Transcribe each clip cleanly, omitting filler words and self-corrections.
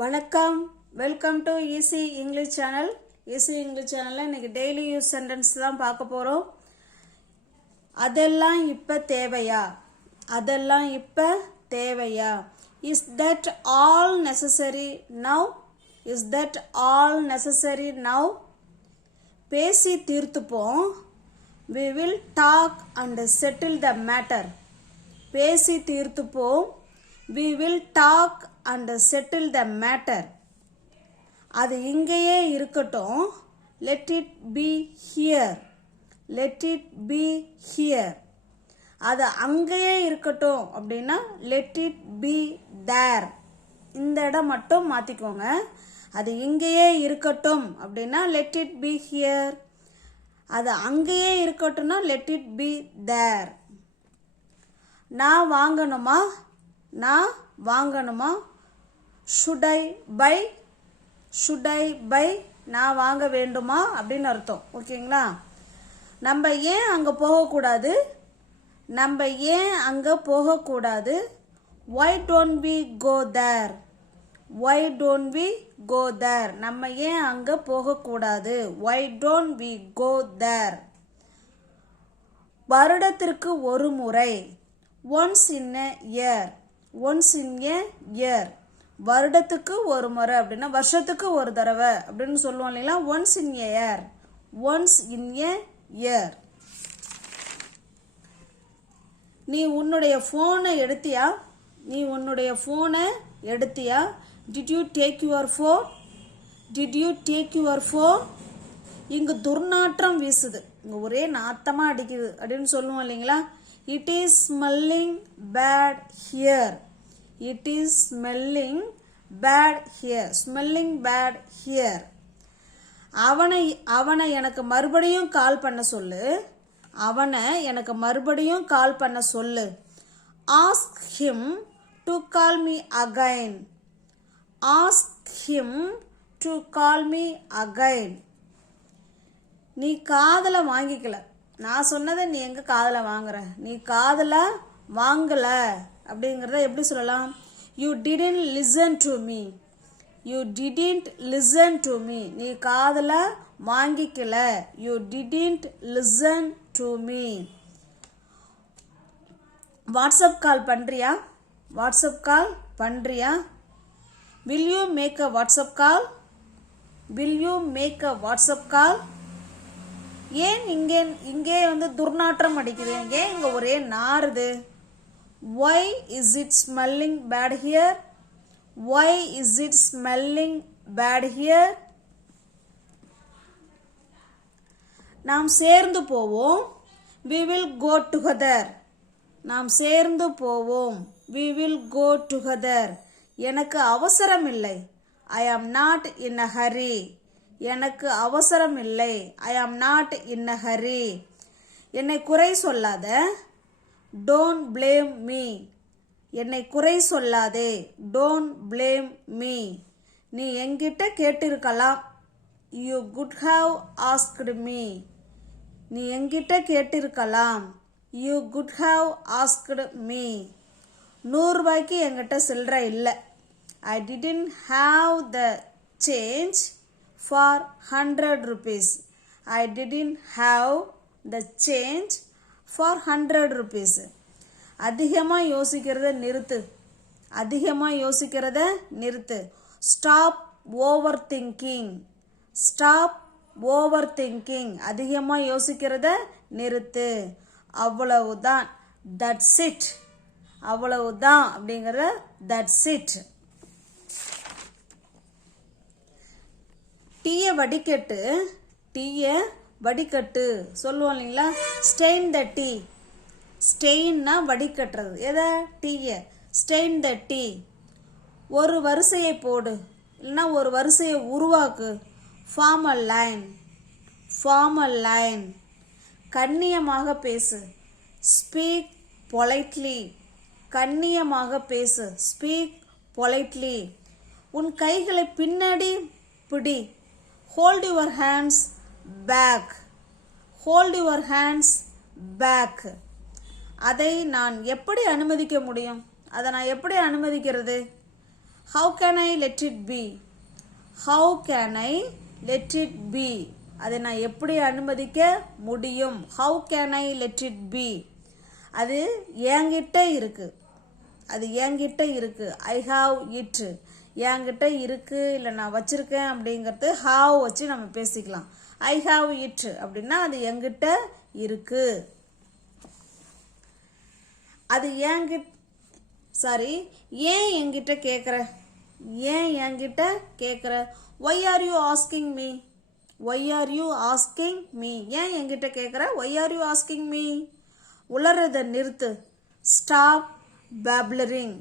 வணக்கம், welcome to easy English channel. Easy English சேனலில் இன்றைக்கி டெய்லி யூஸ் சென்டென்ஸ் தான் பார்க்க போகிறோம். அதெல்லாம் இப்போ தேவையா? அதெல்லாம் இப்போ தேவையா? Is that all necessary now? Is that all necessary now? பேசி தீர்த்துப்போம். we will talk and settle the matter. பேசி தீர்த்துப்போம். we will talk and settle the matter. அது இங்கேயே இருக்கட்டும். let it be here. let it be here. அது அங்கேயே இருக்கட்டும் அப்படின்னா let it be there. இந்த இடம் மட்டும் மாற்றிக்கோங்க. அது இங்கேயே இருக்கட்டும் அப்படின்னா let it be here. அது அங்கேயே இருக்கட்டும்னா let it be there. நான் வாங்கணுமா? நான் வாங்கணுமா? should I buy? should I buy? நான் வாங்க வேண்டுமா அப்படின்னு அர்த்தம். ஓகேங்களா? நம்ம ஏன் அங்கே போகக்கூடாது? நம்ம ஏன் அங்கே போகக்கூடாது? why don't we go there? why don't we go there? நம்ம ஏன் அங்கே போகக்கூடாது? why don't we go there? வருடத்திற்கு ஒரு முறை. once in a year. once in a year. வருடத்துக்கு ஒரு முறை அப்படின்னா வருஷத்துக்கு ஒரு தடவை அப்படின்னு சொல்லுவோம் இல்லைங்களா? once in a year. once in a year. நீ உன்னுடைய ஃபோனை எடுத்தியா? நீ உன்னுடைய ஃபோனை எடுத்தியா? did you take your phone? did you take your phone? இங்கு துர்நாற்றம் வீசுது. இங்கே ஒரே நாத்தமாக அடிக்குது அப்படின்னு சொல்லுவோம் இல்லைங்களா? it is smelling bad here. it is smelling bad here. smelling bad here. அவனை எனக்கு மறுபடியும் கால் பண்ண சொல்லு. அவனை எனக்கு மறுபடியும் கால் பண்ண சொல்லு. ask him to call me again. ask him to call me again. நீ காதலை வாங்கிக்கல. நான் சொன்னதை நீ எங்கே காதலை வாங்குற? நீ காதலை வாங்கலை அப்படிங்கிறத எப்படி சொல்லலாம்? you didn't listen to me. you didn't listen to me. நீ காதலை வாங்கிக்கல. you didn't listen to me. WhatsApp call பண்ணுறியா? வாட்ஸ்அப் கால் பண்ணுறியா? will you make a WhatsApp call? will you make a WhatsApp call? ஏன் இங்கே துர்நாற்றம் அடிக்குது? ஏன் இங்கே ஒரே நாறுது? why is it smelling bad here? why is it smelling bad here? நாம் சேர்ந்து போவோம். we will go together. நாம் சேர்ந்து போவோம். we will go together. எனக்கு அவசரம் இல்லை. I am not in a hurry. எனக்கு அவசரம் இல்லை. I am not in a hurry. என்னை குறை சொல்லாத. don't blame me. என்னை குறை சொல்லாதே. don't blame me. நீ என்கிட்ட கேட்டிருக்கலாம். you could have asked me. நீ என்கிட்ட கேட்டிருக்கலாம். you could have asked me. 100 ரூபாய்க்கு என்கிட்ட சில்லறை இல்லை. I didn't have the change for 100 rupees. I didn't have the change for 100 rupees. அதிகமாக யோசிக்கிறத நிறுத்து. அதிகமாக யோசிக்கிறத நிறுத்து. stop overthinking. stop overthinking. அதிகமாக யோசிக்கிறத நிறுத்து. அவ்வளவுதான். that's it. அவ்வளவுதான் அப்படிங்கிறத that's it. டீயை வடிகட்டு. டீயை வடிகட்டு சொல்லுவோம் இல்லைங்களா? Strain the tea. ஸ்டெயின்னா வடிகட்டுறது. எதை? டீயை. Strain the tea. ஒரு வரிசையை போடு. இல்லைன்னா ஒரு வரிசையை உருவாக்கு. Form a line. Form a line. கண்ணியமாக பேசு. Speak politely. கண்ணியமாக பேசு. Speak politely. உன் கைகளை பின்னாடி பிடி. hold your hands back. hold your hands back. அதை நான் எப்படி அனுமதிக்க முடியும்? அதை நான் எப்படி அனுமதிக்கிறது? how can I let it be? How can I let it be? அதை நான் எப்படி அனுமதிக்க முடியும்? How can I let it be? அது என்கிட்ட இருக்கு, அது என்கிட்ட இருக்கு. I have it. என்கிட்ட இருக்கு இல்லை நான் வச்சிருக்கேன் அப்படிங்கிறது have வச்சு நம்ம பேசிக்கலாம். I have it அப்படின்னா அது என்கிட்ட இருக்கு. அது ஏன் என்கிட்ட கேட்குற? ஏன் என்கிட்ட கேட்குற? why are you asking me? why are you asking me? ஏன் என்கிட்ட கேட்குற? why are you asking me? உளறத நிறுத்து. stop blabbering.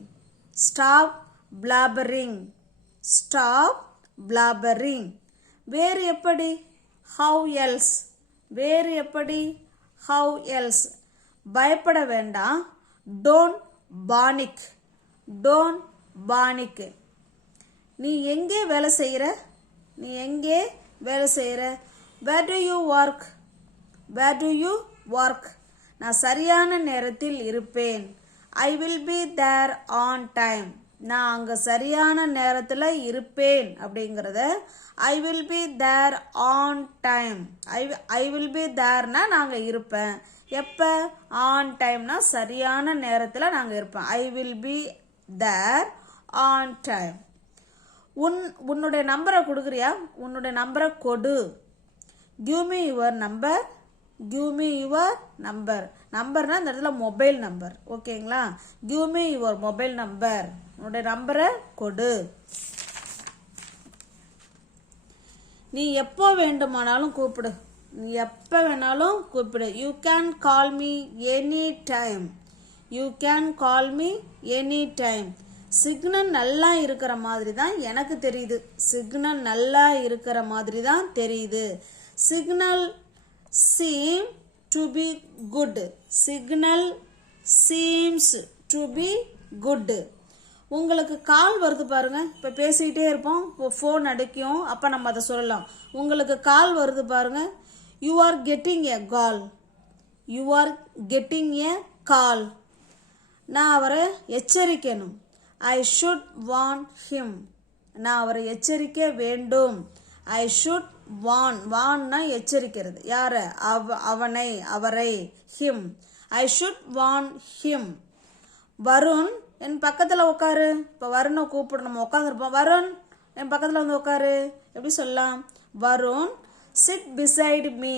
stop blabbering. stop blabbering. வேறு எப்படி? how else. வேறு எப்படி? how else. பயப்பட வேண்டாம். don't panic. don't panic. நீ எங்கே வேலை செய்கிற? நீ எங்கே வேலை செய்கிற? where do you work? where do you work? நான் சரியான நேரத்தில் இருப்பேன். I will be there on time. நான் அங்கே சரியான நேரத்தில் இருப்பேன் அப்படிங்கிறத I will be there on time. I will be thereனா நாங்கள் இருப்பேன். எப்போ? on timeனா சரியான நேரத்தில் நாங்கள் இருப்பேன். I will be there on time. உன்னுடைய நம்பரை கொடுக்குறியா? உன்னுடைய நம்பரை கொடு. give me your number. give me your number. நம்பர்னா இந்த இடத்துல மொபைல் நம்பர். ஓகேங்களா? give me your mobile number. உன்னுடைய நம்பரை கொடு. நீ எப்போ வேண்டுமானாலும் கூப்பிடு. நீ எப்போ வேணாலும் கூப்பிடு. you can call me any time. you can call me any time. Signal நல்லா இருக்கிற மாதிரி தான் எனக்கு தெரியுது. சிக்னல் நல்லா இருக்கிற மாதிரி தான் தெரியுது. Signal seem to be good. signal seems to be good. உங்களுக்கு கால் வருது பாருங்க. இப்போ பேசிக்கிட்டே இருப்போம், இப்போ ஃபோன் அடிக்கும், அப்போ நம்ம அதை சொல்லலாம். உங்களுக்கு கால் வருது பாருங்க. you are getting a call. you are getting a call. நான் அவரை எச்சரிக்கணும். I should warn him. நான் அவரை எச்சரிக்க வேண்டும். I should warnனா எச்சரிக்கிறது. யாரை? அவனை, அவரை. him. I should warn him. Varun என் பக்கத்தில் உட்காரு. இப்போ வருணை கூப்பிடணும், நம்ம உட்காந்துருப்போம். வருண் என் பக்கத்தில் வந்து உட்காரு. எப்படி சொல்லலாம்? Varun sit beside me.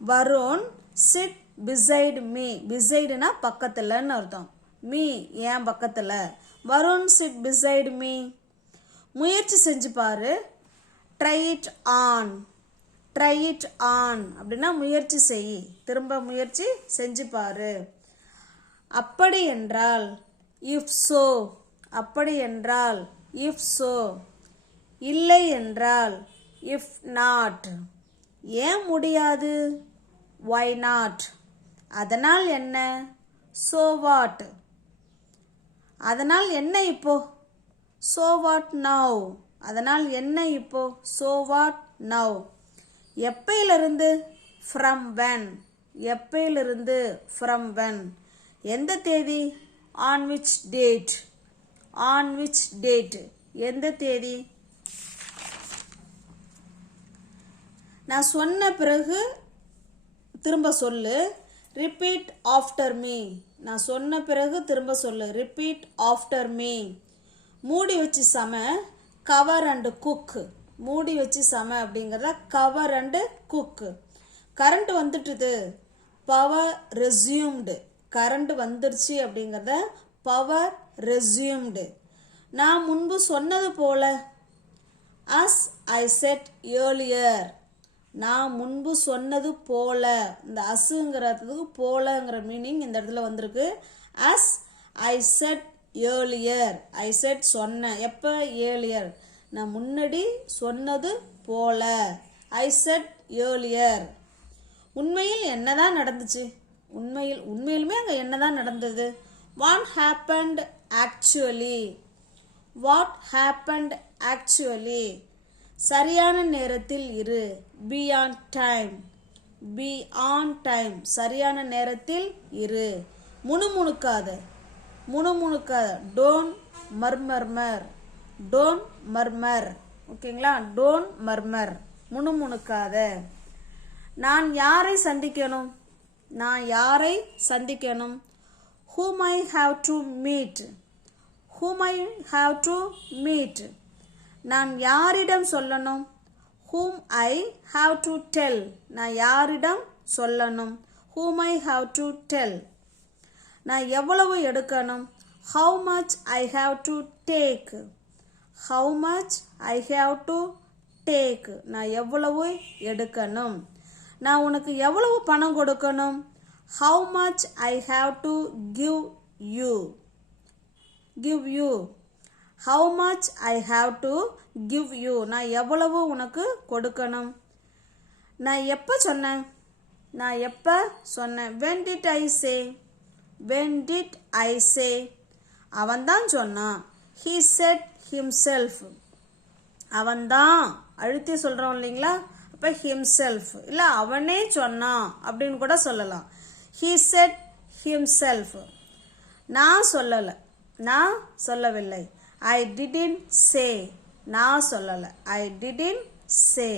Varun sit beside me. besideனா பக்கத்தில்னு அர்த்தம். me என் பக்கத்தில். Varun sit beside me. முயற்சி செஞ்சு பாரு. try it on. try it on அப்படின்னா முயற்சி செய். திரும்ப முயற்சி செஞ்சு பாரு. அப்படி என்றால் if so. அப்படி என்றால் if so. இல்லை என்றால் if not. ஏன் முடியாது? why not. அதனால் என்ன? so what. அதனால் என்ன இப்போ? so what now. அதனால் என்ன இப்போ? so what now. எப்பையிலிருந்து? from when. எப்பையிலிருந்து? from when. எந்த தேதி? on which date. on which date. எந்த தேதி? நான் சொன்ன பிறகு திரும்ப சொல்லு. repeat after me. நான் சொன்ன பிறகு திரும்ப சொல்லு. repeat after me. மூடி வச்சு சம. cover and cook. மூடி வச்சு சம அப்படிங்கிறத cover and cook. கரண்ட் வந்துட்டுது. power resumed. கரண்ட் வந்துருச்சு அப்படிங்கிறத power resumed. நான் முன்பு சொன்னது போல. as I said earlier. நான் முன்பு சொன்னது போல. இந்த அசுங்கிறதுக்கு போலங்கிற மீனிங் இந்த இடத்துல வந்திருக்கு. as I said earlier. I said சொன்ன. எப்போ? earlier. நான் முன்னாடி சொன்னது போல. I said earlier. உண்மையில் என்னதான் நடந்துச்சு? உண்மையிலுமே அங்கே என்னதான் நடந்தது? what happened actually. what happened actually. சரியான நேரத்தில் இரு. be on time. be on time. சரியான நேரத்தில் இரு. முணுமுணுக்காத. don't murmur. டோன்ட் மர்மர். ஓகேங்களா? டோன்ட் மர்மர், முணுமுணுக்காத. நான் யாரை சந்திக்கணும்? நான் யாரை சந்திக்கணும்? whom I have to meet. whom I have to meet. நான் யாரிடம் சொல்லணும்? whom I have to tell. நான் யாரிடம் சொல்லணும்? whom I have to tell. நான் எவ்வளவு எடுக்கணும்? how much I have to take. how much I have to take. நான் எவ்வளவு எடுக்கணும்? நான் உனக்கு எவ்வளவு பணம் கொடுக்கணும்? how much I have to give you. give you. how much I have to give you. நான் எவ்வளவு உனக்கு கொடுக்கணும்? நான் எப்போ சொன்னேன்? நான் எப்போ சொன்னேன்? when did I say. when did I say. அவன் தான் சொன்னான். he said himself. அவன் தான் அழுத்தி சொல்கிறோம் இல்லைங்களா? அப்போ himself இல்லை அவனே சொன்னான் அப்படின்னு கூட சொல்லலாம். he said himself. நான் சொல்லலை, நான் சொல்லவில்லை. I didn't say. நான் சொல்லலை. I didn't say.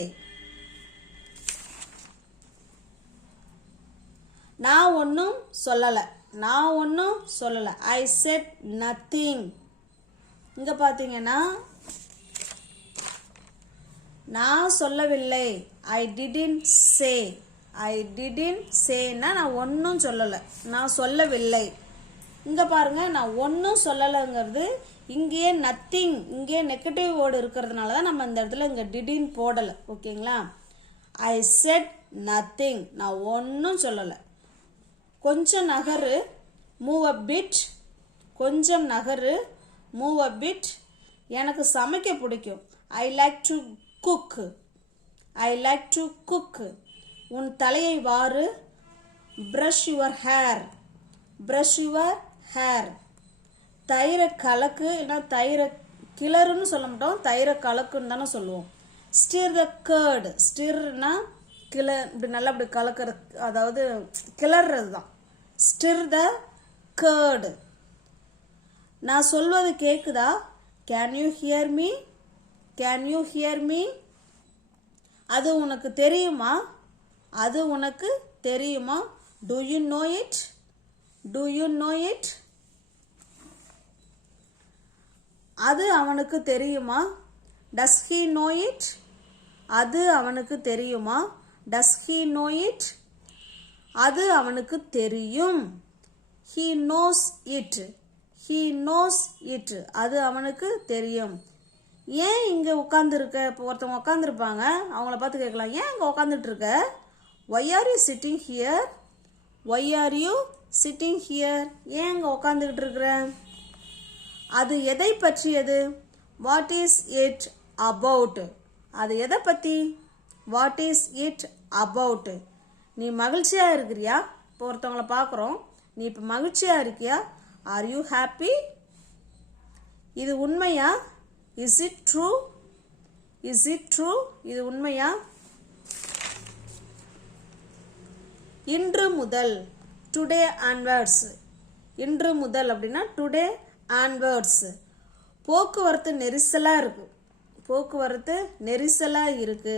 நான் ஒன்றும் சொல்லலை, நான் ஒன்றும் சொல்லலை. I said nothing. இங்கே பார்த்தீங்கன்னா நான் சொல்லவில்லை. I didn't say. I didn't sayனா நான் ஒன்றும் சொல்லலை, நான் சொல்லவில்லை. இங்கே பாருங்கள், நான் ஒன்றும் சொல்லலைங்கிறது இங்கேயே நத்திங், இங்கேயே நெகட்டிவ் வேர்டு இருக்கிறதுனால தான் நம்ம இந்த இடத்துல இங்கே டிடின் போடலை. ஓகேங்களா? ஐ செட் நத்திங். நான் ஒன்றும் சொல்லலை. கொஞ்சம் நகரு, மூவ் அ பிட். கொஞ்சம் நகரு, மூவ் அ பிட். எனக்கு சமைக்க பிடிக்கும். ஐ like to cook. I like to cook. உன் தலையை வாரு. Brush your hair. Brush your hair. தயிரை கலக்கு, இல்லைனா தயிரை கிளறுன்னு சொல்ல மாட்டோம், தயிரை கலக்குன்னு தானே சொல்லுவோம். ஸ்டிர் த கர்ட். ஸ்டிர்னா இப்படி நல்லா இப்படி கலக்கிற, அதாவது கிளறது தான். ஸ்டிர் த கர்டு. நான் சொல்வது கேட்குதா? Can you hear me. Can you hear me. அது உனக்கு தெரியுமா? அது உனக்கு தெரியுமா? To you know it. To you know it. அது அவனுக்கு தெரியுமா? Does he no it. அது அவனுக்கு தெரியுமா? Does he no it. அது அவனுக்கு தெரியும். He knows it. He knows it. அது அவனுக்கு தெரியும். ஏன் இங்கே உட்காந்துருக்க? இப்போ ஒருத்தவங்க உட்காந்துருப்பாங்க, அவங்கள பார்த்து கேட்கலாம், ஏன் இங்கே உட்காந்துட்ருக்க? Why are you sitting here. Why are you sitting here. ஏன் இங்கே உட்காந்துக்கிட்டு இருக்கிற? அது எதை பற்றியது? What is it about. அது எதை பற்றி? What is it about. நீ மகிழ்ச்சியாக இருக்கிறியா? இப்போ ஒருத்தவங்கள பார்க்குறோம், நீ இப்போ மகிழ்ச்சியாக இருக்கியா? Are you happy. இது உண்மையா? Is it true. Is it true. இது உண்மையா? இன்று முதல். Today onwards. இன்று முதல் அப்படின்னா டுடே ஆன்வர்ட்ஸ். போக்குவரத்து நெரிசலாக இருக்கு. போக்குவரத்து நெரிசலாக இருக்கு.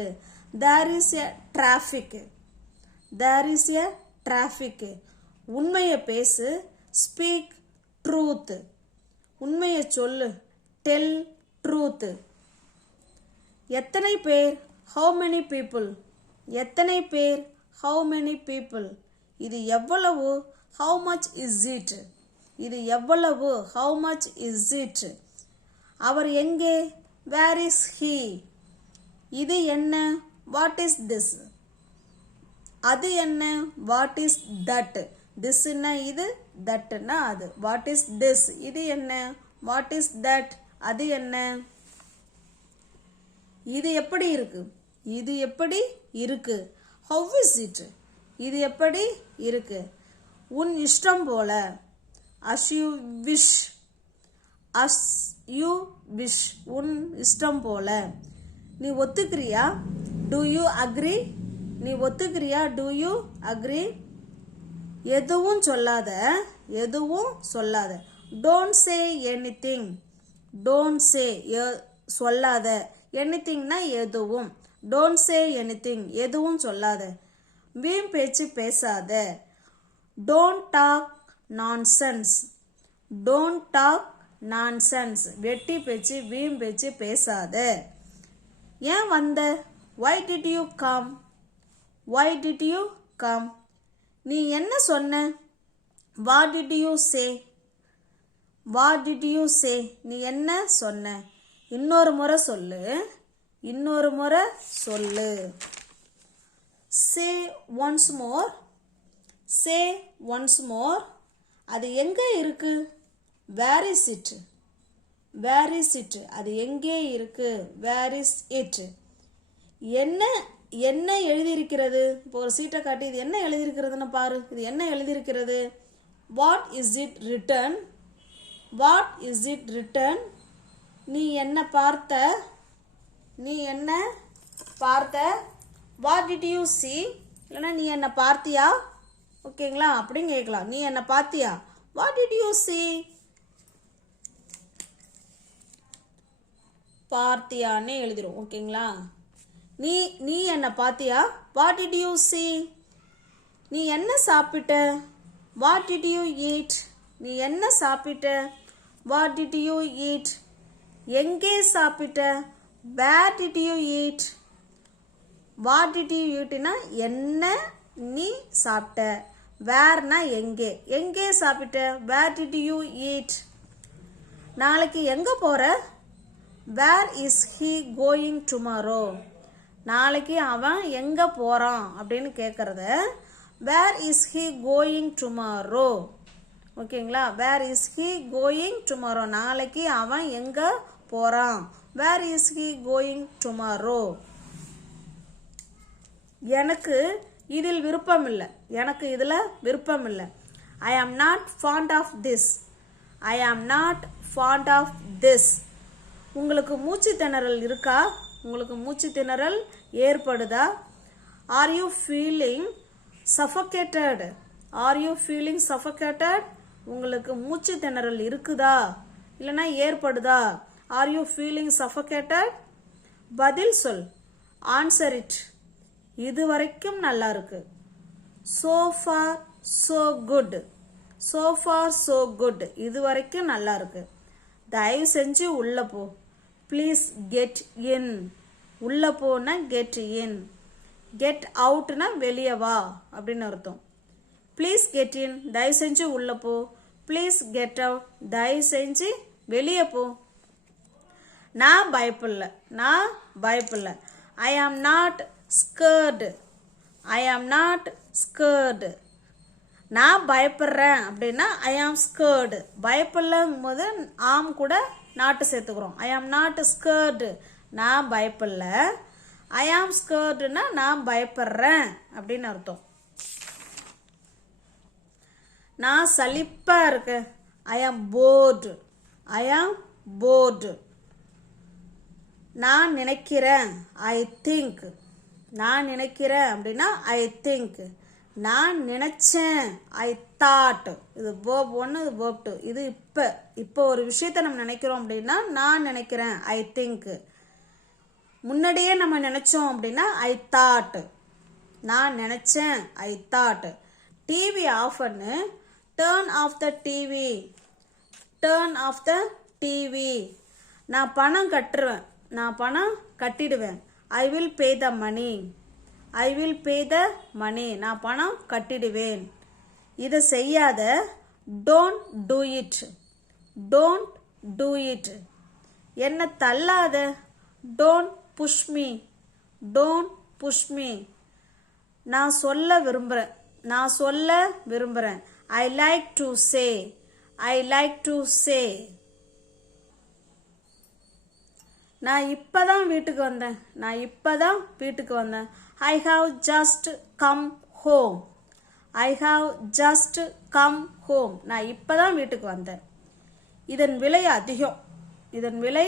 There is a traffic. There is a traffic. உண்மையை பேசு. Speak truth. உண்மையை சொல்லு. Tell truth. எத்தனை பேர்? How many people. எத்தனை பேர்? How many people. இது எவ்வளவு? How much is it. இது எவ்வளவு? How much is it. அவர் எங்கே? Where is he. இது என்ன? What is this. அது என்ன? What is that. திஸ்னா இது, தட்னா அது. What is this. இது என்ன? What is that. அது என்ன? இது எப்படி இருக்கு? இது எப்படி இருக்கு? How is it. இது எப்படி இருக்கு? உன் இஷ்டம் போல. As you wish. As you wish. உன் இஷ்டம் போல. நீ ஒத்துக்கிறியா? To you agree. நீ ஒத்துக்கிறியா? To you agree. எதுவும் சொல்லாத. எதுவும் சொல்லாத. Don't say anything. Don't say சொல்லாத, எனிதிங்னா எதுவும், டோன்ட் சே எனிதிங் எதுவும் சொல்லாத, வீண் பேச்சு பேசாத, don't talk nonsense, don't talk nonsense வெட்டி பேச்சு வீண் பேச்சு பேசாத. ஏன் வந்த, why did you come, why did you come, நீ என்ன சொன்ன, what did you say, what did you say, நீ என்ன சொன்ன. இன்னொரு முறை சொல்லு, இன்னொரு முறை சொல்லு. say once more, say once more, அது எங்கே இருக்கு, where is it, where is it, அது எங்கே இருக்கு, where is it. என்ன என்ன எழுதியிருக்கிறது, இப்போ ஒரு சீட்டை காட்டி இது என்ன எழுதியிருக்கிறதுன்னு பாரு, இது என்ன எழுதியிருக்கிறது, what is it written, what is it written, நீ என்ன பார்த்த, நீ என்ன பார்த்த, வாட் டிட் யூ see, இல்லைன்னா நீ என்ன பார்த்தியா, ஓகேங்களா, அப்படின்னு கேட்கலாம். நீ என்ன பார்த்தியா, வாட் டிட் யூ see, பார்த்தியான்னு எழுதிரும், ஓகேங்களா. நீ நீ என்ன பார்த்தியா, வாட் டிட் யூ see, நீ என்ன சாப்பிட்ட, வாட் டிட் யூ eat, நீ என்ன சாப்பிட்ட, வாட் டிட் யூ eat, எங்கே சாப்பிட்ட, where did you eat, what did you eatனா என்ன நீ சாப்பிட்ட, வேர்னா எங்கே, எங்கே சாப்பிட்ட, வேர் டிட் யூ eat. நாளைக்கு எங்கே போகிற, where is he going tomorrow, நாளைக்கு அவன் எங்கே போகிறான் அப்படின்னு கேட்குறத where is he going tomorrow, ஓகேங்களா. Where is he going tomorrow, நாளைக்கு அவன் எங்கே போகிறான், where is he going tomorrow. எனக்கு இதில் விருப்பம் இல்லை, எனக்கு இதில் விருப்பம் இல்லை. I am not fond of this, I am not fond of this. உங்களுக்கு மூச்சு திணறல் இருக்கா, உங்களுக்கு மூச்சு திணறல் ஏற்படுதா. Are you feeling suffocated, are you feeling suffocated, உங்களுக்கு மூச்சு திணறல் இருக்குதா இல்லைன்னா ஏற்படுதா. ஆர் யூ ஃபீலிங் சஃபகேட்டட், பதில் சொல், ஆன்சர் இட். இது வரைக்கும் நல்லா இருக்கு. so far so good, so far so good, இது வரைக்கும் நல்லா இருக்கு. தயவு செஞ்சு உள்ள போ, ப்ளீஸ் கெட் இன், உள்ள போனா கெட் இன், கெட் அவுட்னா வெளியே வா அப்படின்னு அர்த்தம். ப்ளீஸ் கெட் இன், தயவு செஞ்சு உள்ள போ, ப்ளீஸ் கெட் அவுட், தயவு செஞ்சு வெளியே போ. நான் பயப்படல, நான் பயப்படல. ஐ am not scared, I am not scared. நான் பயப்படுறேன் அப்படின்னா ஐ ஆம் ஸ்கர்டு. பயப்படலங்கும் போது ஆம் கூட நாட்டு சேர்த்துக்கிறோம். ஐ ஆம் நாட் ஸ்கர்டு, நான் பயப்படல. ஐ ஆம் ஸ்கர்டுன்னா நான் பயப்படுறேன் அப்படின்னு அர்த்தம். நான் சலிப்பாக இருக்கேன், ஐ ஆம் போர்டு, ஐ ஆம் போர்டு. நான் நினைக்கிறேன், ஐ திங்க். நான் நினைக்கிறேன் அப்படின்னா ஐ திங்க். நான் நினைச்சேன், ஐ தாட். இது வேர்ப் 1, இது வேர்ப் 2. இது இப்போ ஒரு விஷயத்த நம்ம நினைக்கிறோம் அப்படின்னா நான் நினைக்கிறேன், ஐ திங்க். முன்னாடியே நம்ம நினைச்சோம் அப்படின்னா ஐ தாட். நான் நினைச்சேன், ஐ தாட். டிவி ஆஃப் பண்ணு, turn off the TV, turn off the TV. நான் பணம் கட்டுருவேன், நான் பணம் கட்டிடுவேன். I will pay the money, I will பே த மணி. நான் பணம் கட்டிடுவேன். இதை செய்யாத, don't do it, don't do it. என்ன தள்ளாத, don't push me, don't push me. நான் சொல்ல விரும்புகிறேன், நான் சொல்ல விரும்புகிறேன். I like to say, I like to say. நான் இப்போ தான் வீட்டுக்கு வந்தேன், நான் இப்போ தான் வீட்டுக்கு வந்தேன். I have just come home, I have just come home. நான் இப்போ தான் வீட்டுக்கு வந்தேன். இதன் விலை அதிகம், இதன் விலை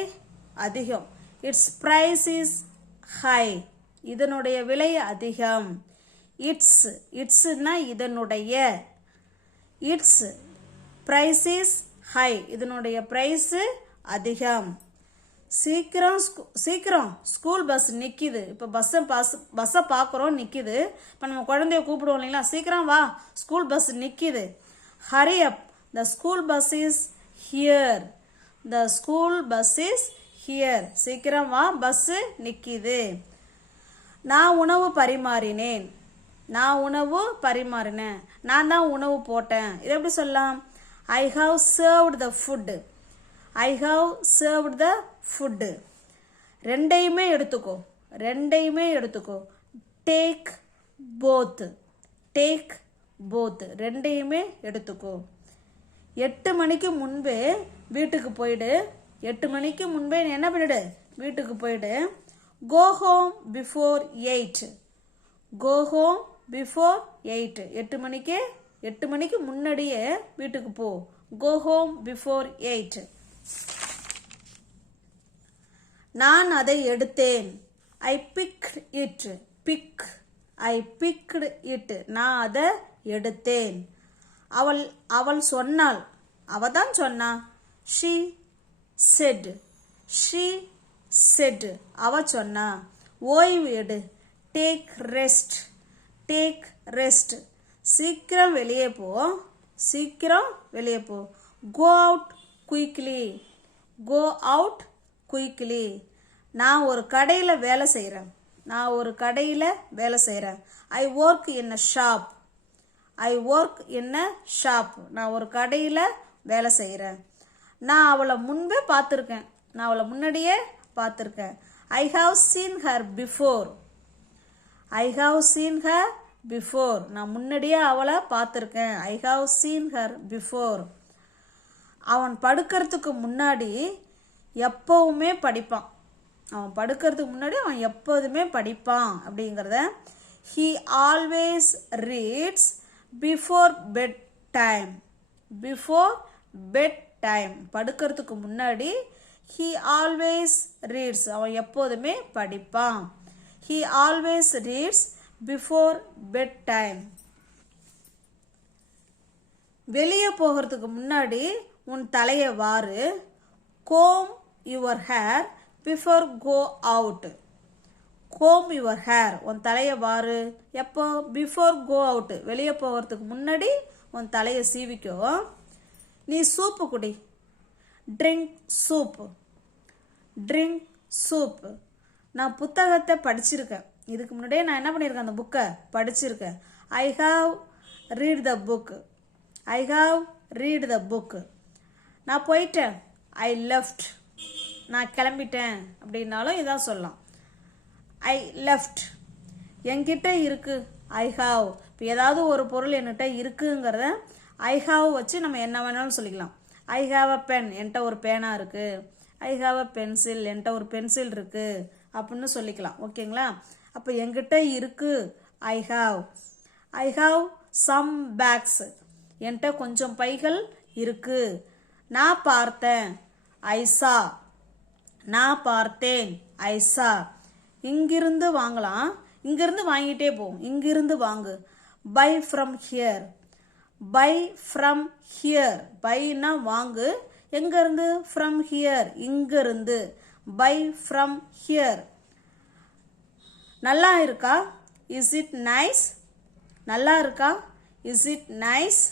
அதிகம். இட்ஸ் ப்ரைஸ் இஸ் ஹை, இதனுடைய விலை அதிகம். இட்ஸ், இட்ஸ்னா இதனுடைய. இட்ஸ் ப்ரைஸ் இஸ் ஹை, இதனுடைய ப்ரைஸு அதிகம். சீக்கிரம் ஸ்கூல் பஸ் நிற்கிது. இப்போ பஸ்ஸை பார்க்குறோம், நிற்கிது. இப்போ நம்ம குழந்தைய கூப்பிடுவோம் இல்லைங்களா, சீக்கிரம் வா, ஸ்கூல் பஸ் நிற்கிது. Hurry up, the school bus is here. The school bus is here. சீக்கிரம் வா, பஸ்ஸு நிற்கிது. நான் உணவு பரிமாறினேன். நான் தான் உணவு போட்டேன். இது எப்படி சொல்லலாம்? I have served the food. ரெண்டையுமே எடுத்துக்கோ. Take both. ரெண்டையுமே எடுத்துக்கோ. 8 மணிக்கு முன்பே வீட்டுக்கு போயிடு. 8 மணிக்கு முன்பே என்ன பண்ணிடு? வீட்டுக்கு போயிடு. கோ ஹோம் பிஃபோர் 8. 8 மணிக்கு முன்னாடியே வீட்டுக்கு போ. Go home before 8. நான் அதை எடுத்தேன். I picked it. நான் அதை எடுத்தேன். அவள் சொன்னாள். தான் சொன்னா. she said. அவ சொன்னா. ஓய்வு எடு. Take rest. சீக்கிரம் வெளியே போ. go out quickly. நான் ஒரு கடையில் வேலை செய்கிறேன். I work in a shop. நான் ஒரு கடையில் வேலை செய்கிறேன். நான் அவளை முன்னாடியே பார்த்துருக்கேன். I have seen her before. நான் முன்னாடியே அவளை பார்த்துருக்கேன். I have seen her before. அவன் படுக்கிறதுக்கு முன்னாடி எப்போவுமே படிப்பான். அப்படிங்கிறத he always reads before bedtime. படுக்கிறதுக்கு முன்னாடி he always reads. அவன் எப்போதுமே படிப்பான். he always reads before bedtime. வெளியே போகிறதுக்கு முன்னாடி உன் தலையை வாரு. comb your hair before go out. உன் தலையை வாரு. எப்போ? Before go out. வெளியே போகிறதுக்கு முன்னாடி உன் தலையை சீவிக்கோ. நீ சூப்பு குடி. Drink soup. நான் புத்தகத்தை படிச்சிருக்கேன். இதுக்கு முன்னாடியே நான் என்ன பண்ணியிருக்கேன்? அந்த புக்கை படிச்சிருக்கேன். I have read the book. நான் போயிட்டேன். I left. நான் கிளம்பிட்டேன் அப்படின்னாலும் இதான் சொல்லலாம். I left. என்கிட்ட இருக்கு. I have. இப்போ ஏதாவது ஒரு பொருள் என்கிட்ட இருக்குங்கிறத ஐ ஹாவ் வச்சு நம்ம என்ன வேணாலும் சொல்லிக்கலாம். I have a pen. என்கிட்ட ஒரு பேனா இருக்கு. I have a pencil. என்கிட்ட ஒரு பென்சில் இருக்கு அப்படின்னு சொல்லிக்கலாம். ஓகேங்களா? அப்போ என்கிட்ட இருக்கு. I have some bags. என்கிட்ட கொஞ்சம் பைகள் இருக்கு. நான் பார்த்தேன். ஐ சா. நான் பார்த்தேன். ஐ சா. இங்கிருந்து வாங்கலாம். இங்கிருந்து வாங்கிட்டே போகும். இங்கிருந்து வாங்கு. By from here. பைனா வாங்கு. எங்கிருந்து? From here. இங்கிருந்து. Buy from here. நல்லா இருக்கா? Is it nice. நல்லா இருக்கா? Is it nice.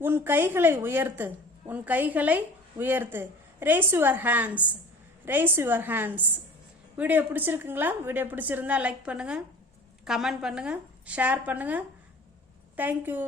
உன் கைகளை உயர்த்து. Raise your hands. வீடியோ பிடிச்சிருக்குங்களா? வீடியோ பிடிச்சிருந்தா லைக் பண்ணுங்கள், கமெண்ட் பண்ணுங்கள், ஷேர் பண்ணுங்கள். தேங்க்யூ.